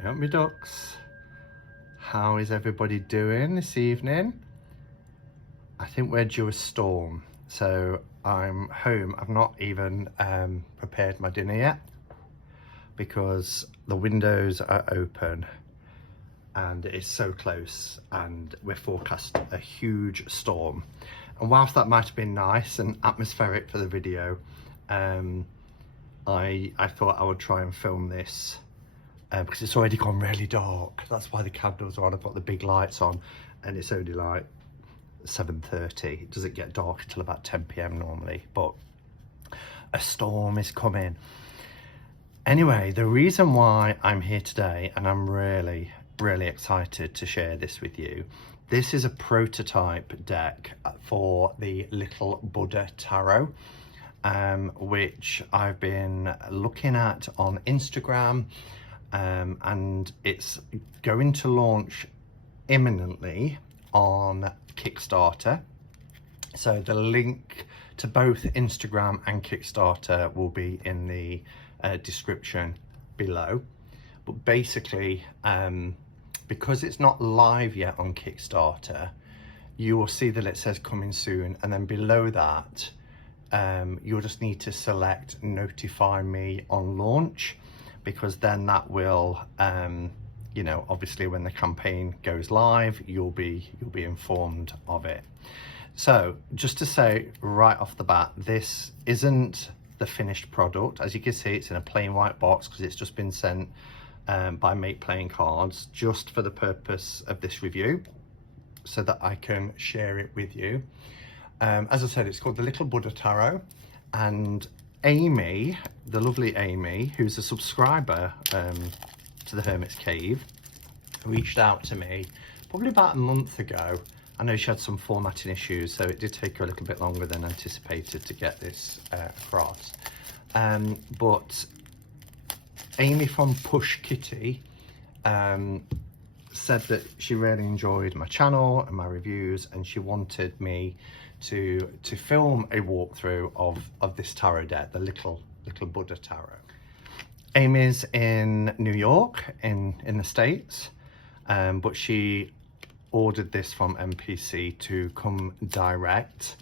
Hey up me ducks, how is everybody doing this evening? I think we're due a storm, so I'm home. I've not even prepared my dinner yet because the windows are open and it's so close and we're forecast a huge storm. And whilst that might have been nice and atmospheric for the video, I thought I would try and film this because it's already gone really dark. That's why the candles are on. I've got the big lights on and it's only like 7:30. It doesn't get dark until about 10 p.m. normally, but a storm is coming. Anyway, the reason why I'm here today, and I'm really excited to share this with you, this is a prototype deck for the Little Buddha Tarot, which I've been looking at on Instagram, and it's going to launch imminently on Kickstarter. So the link to both Instagram and Kickstarter will be in the description below. But basically, because it's not live yet on Kickstarter, you will see that it says coming soon, and then below that you'll just need to select notify me on launch, because then that will you know, obviously when the campaign goes live, you'll be informed of it. So just to say right off the bat, this isn't the finished product. As you can see, it's in a plain white box because it's just been sent by Make Playing Cards, just for the purpose of this review, so that I can share it with you. As I said, it's called the Little Buddha Tarot, and Amy, the lovely Amy, who's a subscriber to the Hermit's Cave, reached out to me probably about a month ago. I know she had some formatting issues, so it did take her a little bit longer than anticipated to get this across. But Amy from Push Kitty said that she really enjoyed my channel and my reviews, and she wanted me to film a walkthrough of this tarot deck, the Little Buddha Tarot. Amy's in New York in the States, but she ordered this from MPC to come direct,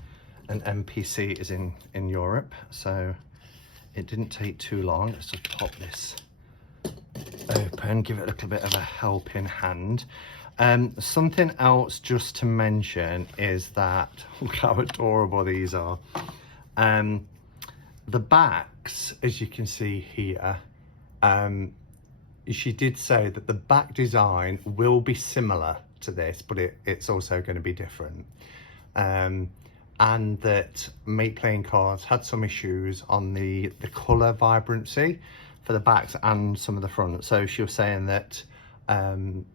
and MPC is in Europe, so it didn't take too long. Let's just pop this open, give it a little bit of a helping hand. Something else just to mention is that, look how adorable these are. The backs, as you can see here, she did say that the back design will be similar to this, but it's also going to be different, and that Make Playing Cards had some issues on the color vibrancy for the backs and some of the front. So she was saying that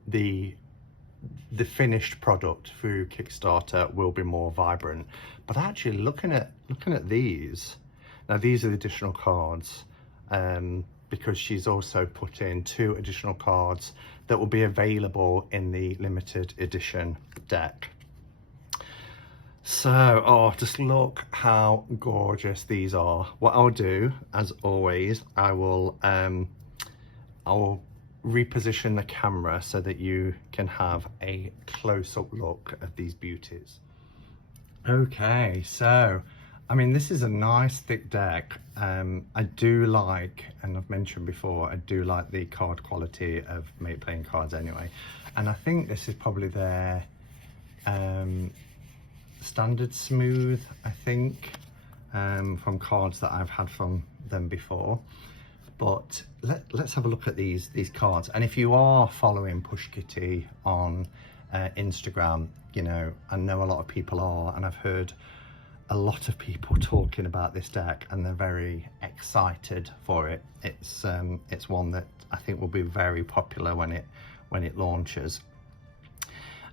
the finished product through Kickstarter will be more vibrant. But actually looking at these, now these are the additional cards, because she's also put in 2 additional cards that will be available in the limited edition deck. So, oh, just look how gorgeous these are. What I'll do, as always, I will reposition the camera so that you can have a close-up look at these beauties. Okay, so I mean, this is a nice thick deck. I do like, and I've mentioned before, I do like the card quality of Make Playing Cards anyway, and I think this is probably their standard smooth, I think, from cards that I've had from them before. But let's have a look at these cards. And if you are following Push Kitty on Instagram, you know, I know a lot of people are, and I've heard a lot of people talking about this deck, and they're very excited for it. It's one that I think will be very popular when it launches.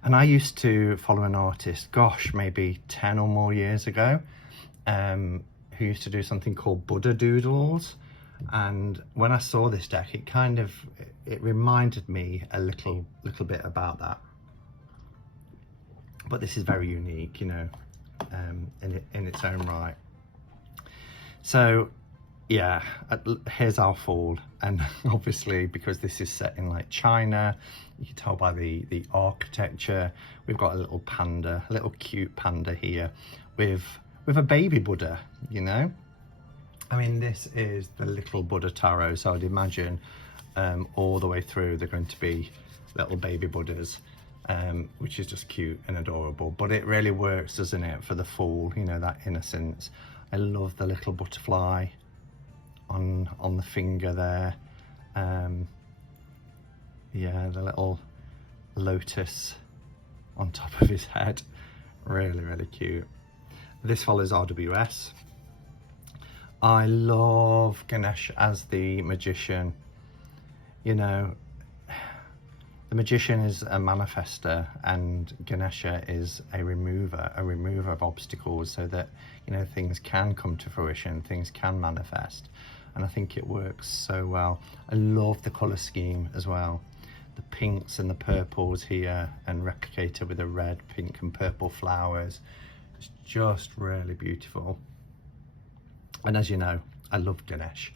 And I used to follow an artist, gosh, maybe 10 or more years ago, who used to do something called Buddha Doodles. And when I saw this deck, it reminded me a little bit about that. But this is very unique, you know, in its own right. So yeah, here's our fall. And obviously, because this is set in like China, you can tell by the architecture, we've got a little panda, a little cute panda here with a baby Buddha, you know. I mean, this is the little Buddha tarot, so I'd imagine all the way through they're going to be little baby Buddhas, which is just cute and adorable. But it really works, doesn't it, for the Fool, you know, that innocence. I love the little butterfly on the finger there. Yeah, the little lotus on top of his head. Really, really cute. This follows RWS. I love Ganesh as the magician. You know, the magician is a manifester and Ganesha is a remover of obstacles, so that, you know, things can come to fruition, things can manifest. And I think it works so well. I love the colour scheme as well. The pinks and the purples here, and replicated with the red, pink and purple flowers. It's just really beautiful. And as you know, I love Ganesh.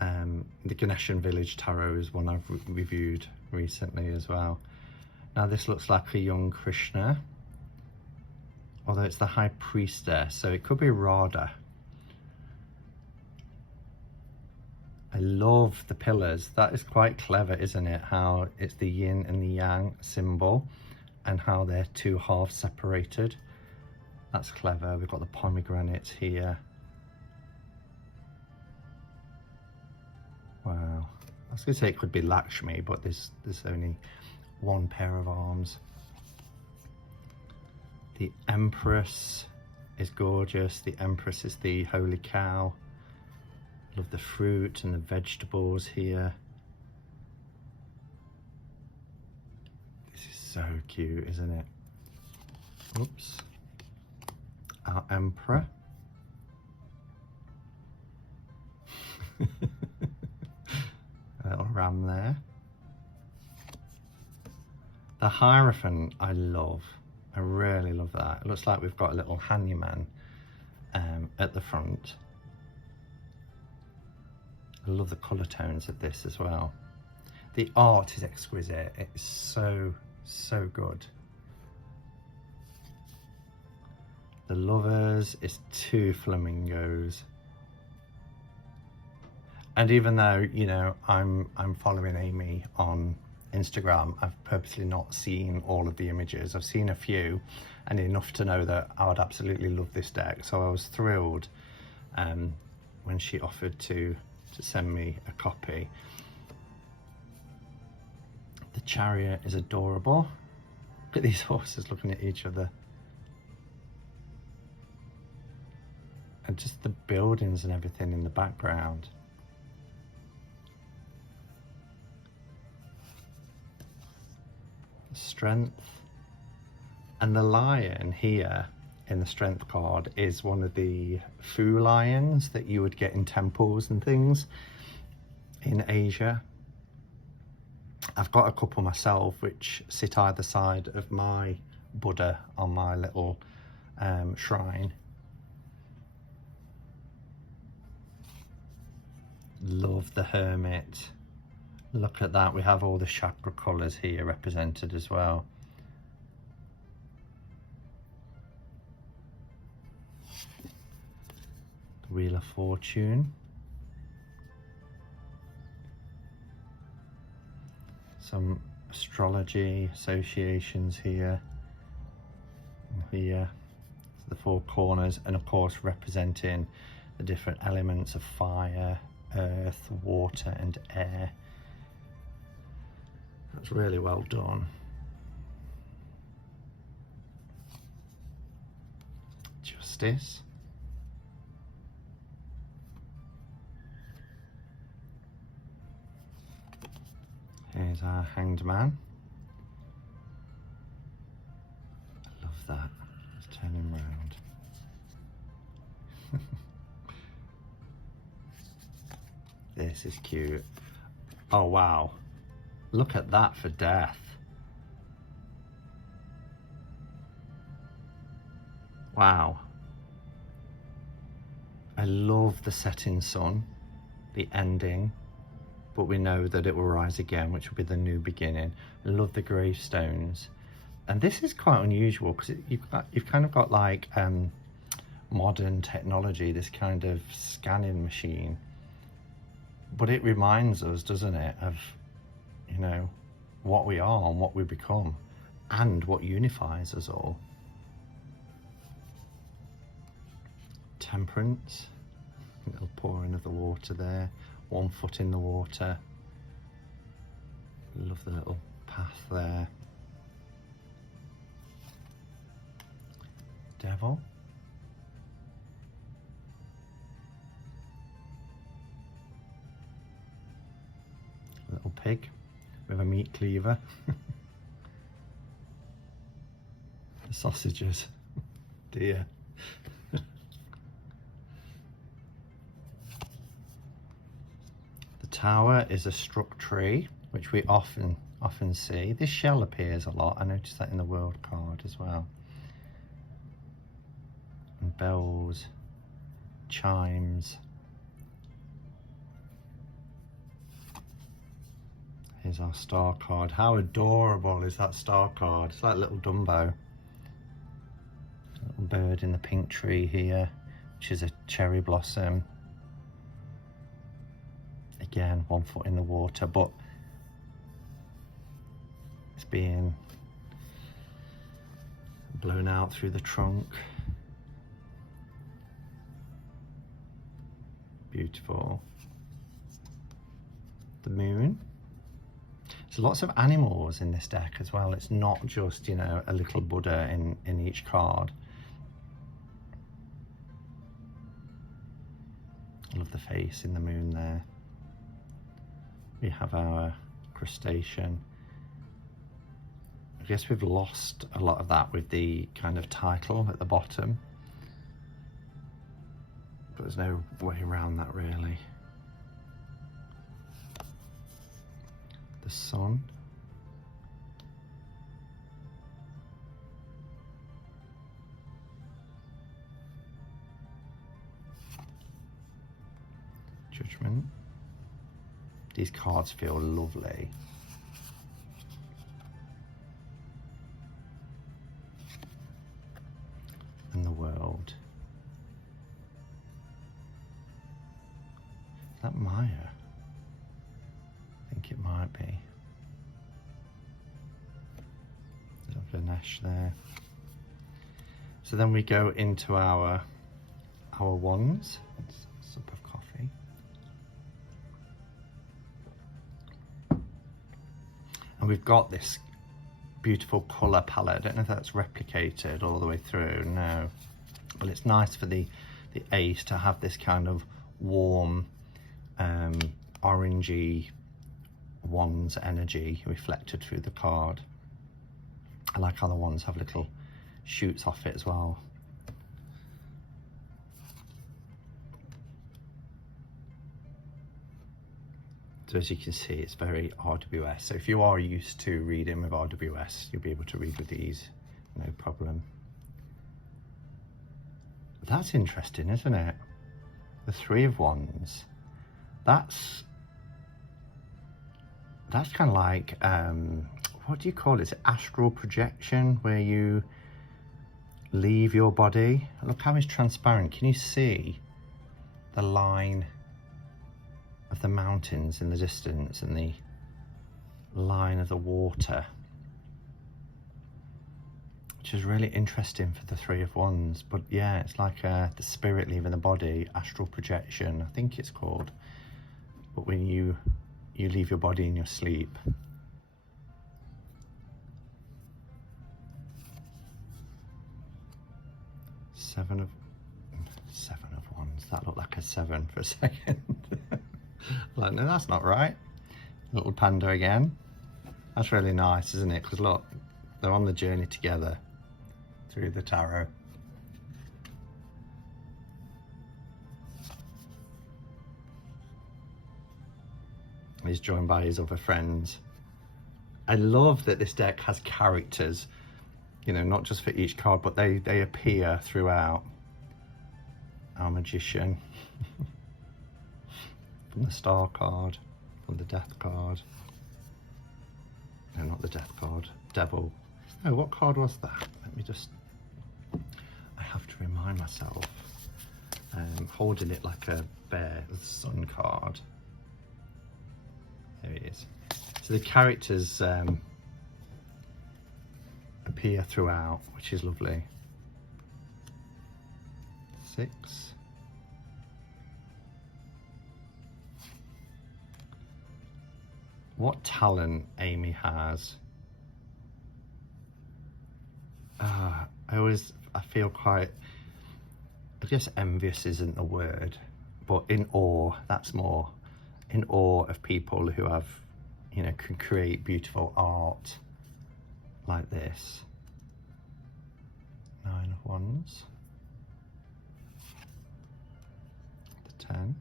The Ganeshan Village Tarot is one I've reviewed recently as well. Now this looks like a young Krishna, although it's the High Priestess, so it could be Radha. I love the pillars. That is quite clever, isn't it? How it's the yin and the yang symbol and how they're two halves separated. That's clever. We've got the pomegranates here. Wow. I was going to say it could be Lakshmi, but there's only one pair of arms. The Empress is gorgeous. The Empress is the holy cow. Love the fruit and the vegetables here. This is so cute, isn't it? Oops. Our Emperor. A little ram there. The Hierophant I love. I really love that. It looks like we've got a little Hanuman at the front. I love the colour tones of this as well. The art is exquisite. It's so, so good. The Lovers is two flamingos. And even though, you know, I'm following Amy on Instagram, I've purposely not seen all of the images. I've seen a few, and enough to know that I would absolutely love this deck. So I was thrilled when she offered to send me a copy. The Chariot is adorable. Look at these horses looking at each other. And just the buildings and everything in the background. Strength. And the lion here in the strength card is one of the Fu lions that you would get in temples and things in Asia. I've got a couple myself which sit either side of my Buddha on my little shrine. Love the Hermit. Look at that, we have all the chakra colours here represented as well. The Wheel of Fortune. Some astrology associations here. Here, the four corners, and of course representing the different elements of fire, earth, water and air. That's really well done. Justice. Here's our Hanged Man. I love that. Let's turn him round. This is cute. Oh wow. Look at that for death. Wow. I love the setting sun the ending, but we know that it will rise again, which will be the new beginning. I love the gravestones. And this is quite unusual because you've kind of got like modern technology, this kind of scanning machine, but it reminds us, doesn't it, of, you know, what we are and what we become and what unifies us all. Temperance, a little pouring of the water there, 1 foot in the water. Love the little path there. Devil. Little pig with a meat cleaver. The sausages. Dear. The tower is a struck tree, which we often see. This shell appears a lot. I noticed that in the world card as well. And bells, chimes. Here's our star card. How adorable is that star card? It's like a little Dumbo. A little bird in the pink tree here, which is a cherry blossom. Again, 1 foot in the water, but it's being blown out through the trunk. Beautiful. The moon. There's lots of animals in this deck as well. It's not just, you know, a little Buddha in each card. I love the face in the moon there. We have our crustacean. I guess we've lost a lot of that with the kind of title at the bottom, but there's no way around that really. The sun. Judgment. These cards feel lovely. And the world. Is that Maya? I think it might be. Little Ganesh there. So then we go into our wands. Let's have a sip of coffee. And we've got this beautiful colour palette. I don't know if that's replicated all the way through, no. But it's nice for the ace to have this kind of warm, orangey wands energy reflected through the card. I like how the wands have little shoots off it as well. So as you can see, it's very RWS. So if you are used to reading with RWS, you'll be able to read with these, no problem. That's interesting, isn't it? The Three of Wands. That's kind of like, what do you call it? Is it astral projection, where you leave your body? Look how it's transparent. Can you see the line of the mountains in the distance and the line of the water? Which is really interesting for the Three of Wands. But yeah, it's like the spirit leaving the body, astral projection, I think it's called. But when you leave your body in your sleep. Seven of Wands. That looked like a 7 for a second. Like, no, that's not right. Little panda again. That's really nice, isn't it? Because look, they're on the journey together through the tarot. He's joined by his other friends. I love that this deck has characters, you know, not just for each card, but they appear throughout. Our magician. from the Star card, from the Death card. No, not the Death card, Devil. Oh, what card was that? Let me just, I have to remind myself. Holding it like a bear, the Sun card. There he is. So the characters appear throughout, which is lovely. 6. What talent Amy has. I feel quite, I guess envious isn't the word, but in awe, that's more. In awe of people who have, you know, can create beautiful art like this. 9 of Wands. The 10.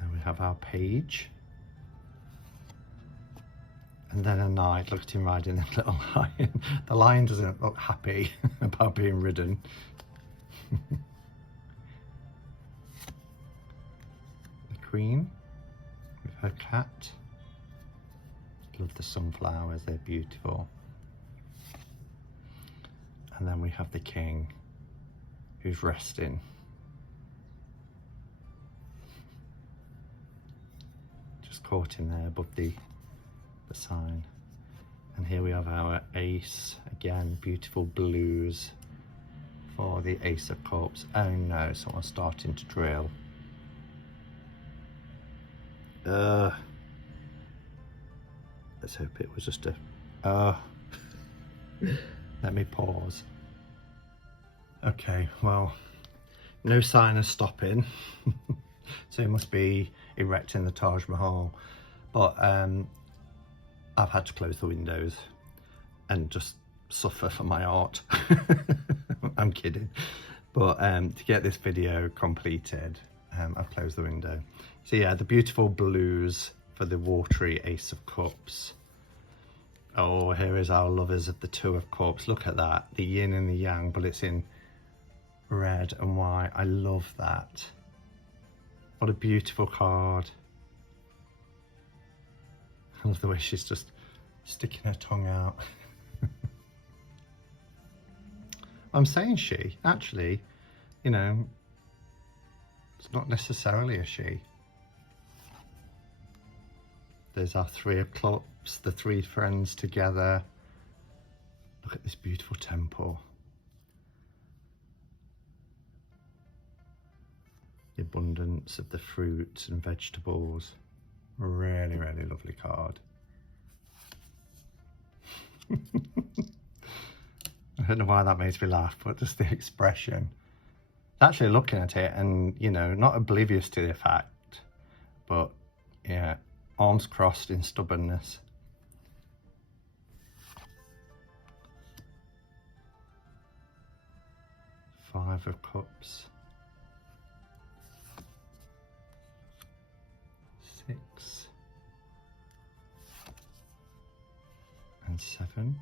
And we have our Page. And then a Knight. Look at him riding a little lion. The lion doesn't look happy about being ridden. The Queen with her cat. Love the sunflowers, they're beautiful. And then we have the King who's resting. Just caught in there above the sign. And here we have our Ace, again beautiful blues for the Ace of Cups. Oh no, someone's starting to drill. Let's hope it was just a let me pause. Okay, well, no sign of stopping. So it must be erecting the Taj Mahal, but I've had to close the windows and just suffer for my art. I'm kidding. But to get this video completed, I've closed the window. So yeah, the beautiful blues for the watery Ace of Cups. Oh, here is our lovers of the Two of Cups. Look at that, the yin and the yang, but it's in red and white. I love that. What a beautiful card. I love the way she's just sticking her tongue out. I'm saying she, actually, you know, it's not necessarily a she. There's our Three of Clubs, the three friends together. Look at this beautiful temple. The abundance of the fruits and vegetables. Really, really lovely card. I don't know why that makes me laugh, but just the expression. Actually looking at it and, you know, not oblivious to the fact, but yeah, arms crossed in stubbornness. Five of Cups. 6 and 7.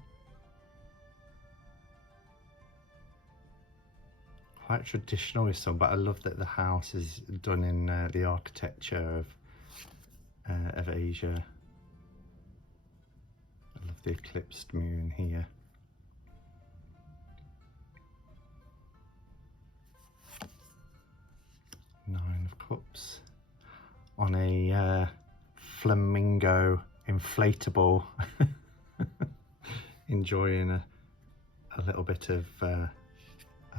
Quite traditional with some, but I love that the house is done in the architecture of Asia. I love the eclipsed moon here. Nine of Cups on a flamingo inflatable, enjoying a little bit of a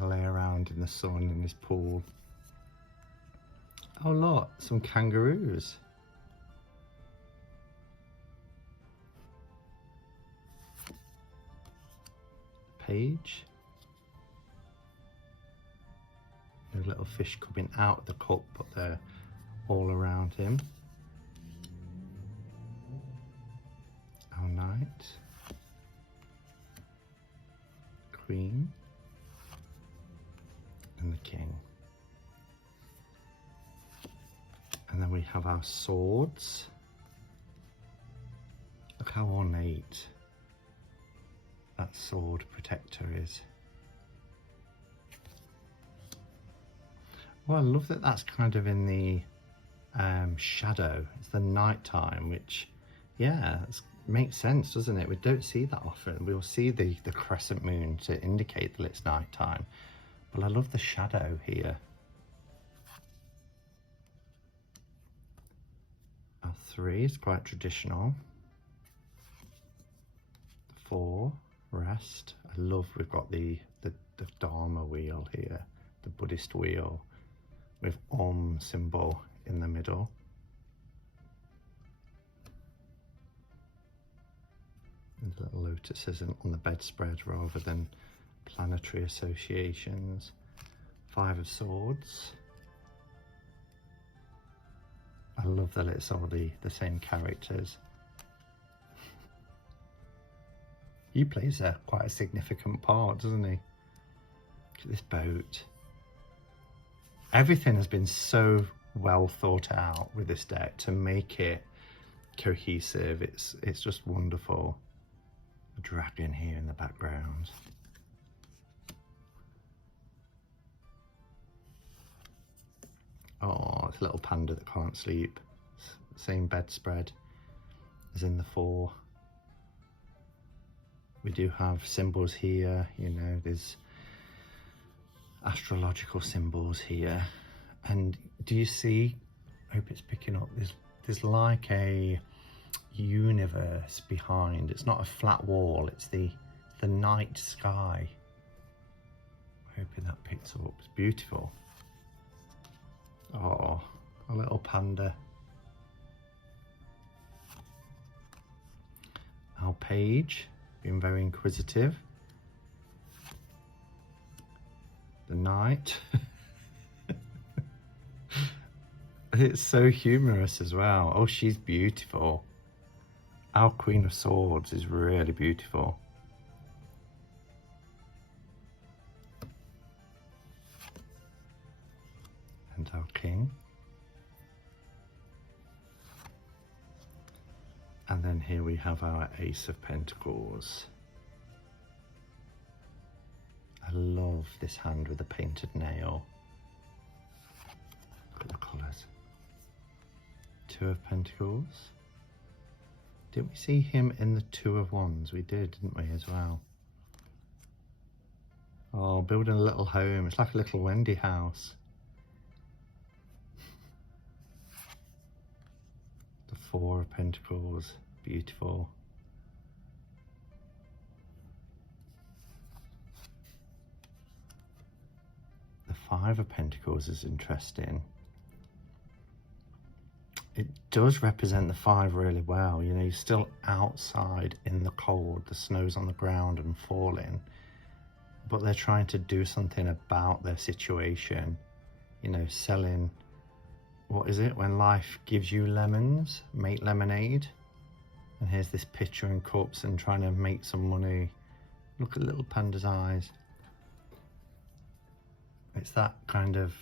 lay around in the sun in his pool. Oh look, some kangaroos. Page. No little fish coming out of the cup, but they're all around him. Our Knight. Queen. And the King. And then we have our swords. Look how ornate that sword protector is. Well, I love that that's kind of in the shadow. It's the night time, which, yeah, makes sense, doesn't it? We don't see that often. We'll see the crescent moon to indicate that it's night time, but I love the shadow here. Our 3 is quite traditional. 4, rest. I love we've got the Dharma wheel here, the Buddhist wheel with Om symbol in the middle. There's little lotuses on the bedspread rather than planetary associations. 5 of Swords. I love that it's all the same characters. He plays quite a significant part, doesn't he? Look at this boat. Everything has been so well thought out with this deck to make it cohesive. It's just wonderful. A dragon here in the background. Oh, it's a little panda that can't sleep. Same bedspread as in the 4. We do have symbols here, you know, there's astrological symbols here. And do you see, I hope it's picking up, there's like a universe behind. It's not a flat wall, it's the night sky. Hoping that picks up. It's beautiful. Oh, a little panda. Our page, being very inquisitive. The knight. It's so humorous as well. Oh, she's beautiful. Our Queen of Swords is really beautiful. And our King. And then here we have our Ace of Pentacles. I love this hand with the painted nail. Look at the colours. 2 of Pentacles. Didn't we see him in the 2 of Wands? We did, didn't we, as well? Oh, building a little home. It's like a little Wendy house. The 4 of Pentacles. Beautiful. The 5 of Pentacles is interesting. It does represent the 5 really well. You know, you're still outside in the cold, the snow's on the ground and falling, but they're trying to do something about their situation. You know, selling, what is it? When life gives you lemons, make lemonade. And here's this pitcher and cups and trying to make some money. Look at little panda's eyes. It's that kind of,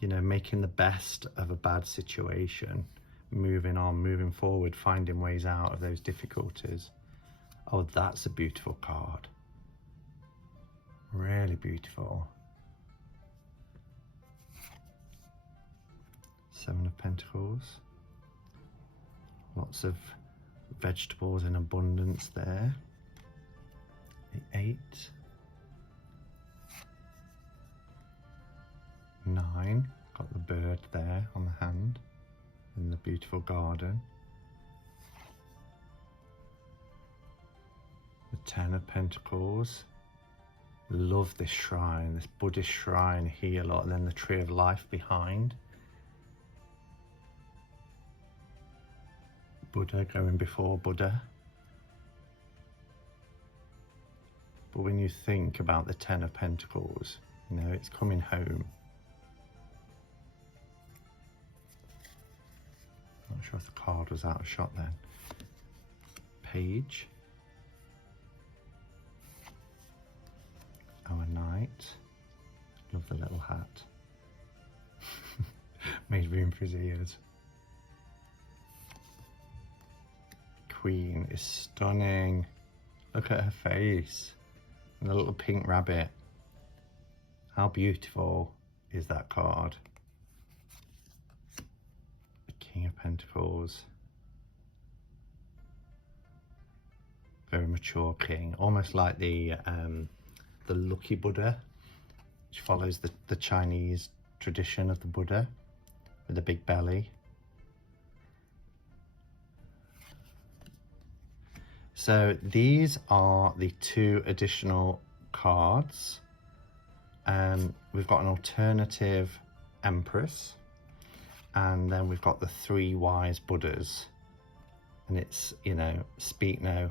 you know, making the best of a bad situation, moving on, moving forward, finding ways out of those difficulties. Oh, that's a beautiful card. Really beautiful. 7 of Pentacles. Lots of vegetables in abundance there. The 8. 9. Got the bird there on the hand in the beautiful garden. The 10 of Pentacles. Love this shrine, this Buddhist shrine here, and then the Tree of Life behind. Buddha going before Buddha. But when you think about the 10 of Pentacles, you know, it's coming home. Not sure if the card was out of shot then. Page. Our Knight. Love the little hat. Made room for his ears. Queen is stunning. Look at her face. And the little pink rabbit. How beautiful. is that card. The King of Pentacles. Very mature king, almost like the lucky Buddha, which follows the Chinese tradition of the Buddha with a big belly. So these are the 2 additional cards. We've got an alternative Empress, and then we've got the 3 wise Buddhas, and it's, you know, speak no,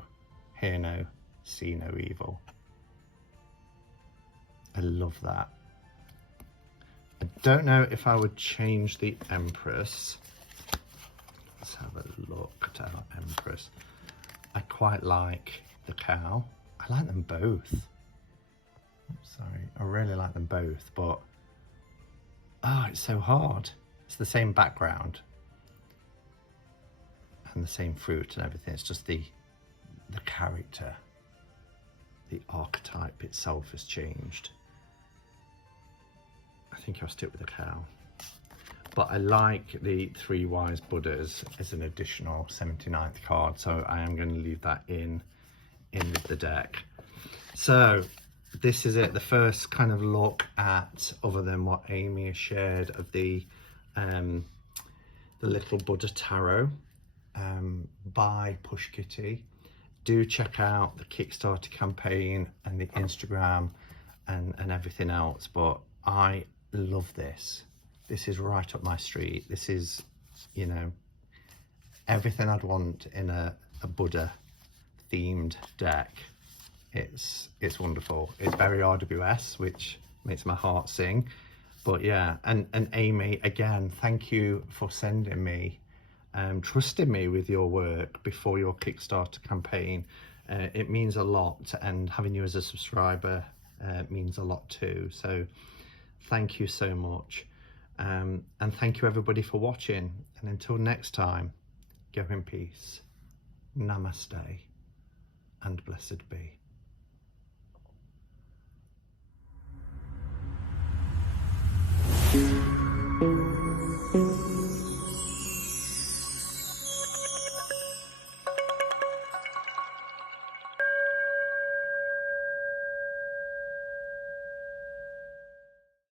hear no, see no evil. I love that. I don't know if I would change the Empress. Let's have a look at our Empress. I quite like the cow. I like them both. Sorry, I really like them both, but oh, it's so hard. It's the same background and the same fruit and everything. It's just the character, the archetype itself has changed. I think I'll stick with the cow. But I like the 3 wise Buddhas as an additional 79th card, so I am going to leave that in the deck. So this is it, the first kind of look at, other than what Amy has shared, of the Little Buddha Tarot by Push Kitty. Do check out the Kickstarter campaign and the Instagram and everything else, but I love this. This is right up my street. This is, you know, everything I'd want in a Buddha themed deck. It's wonderful. It's very RWS, which makes my heart sing. But yeah, and Amy, again, thank you for sending me, trusting me with your work before your Kickstarter campaign. It means a lot, and having you as a subscriber means a lot too. So thank you so much. And thank you everybody for watching, and until next time, go in peace, namaste, and blessed be.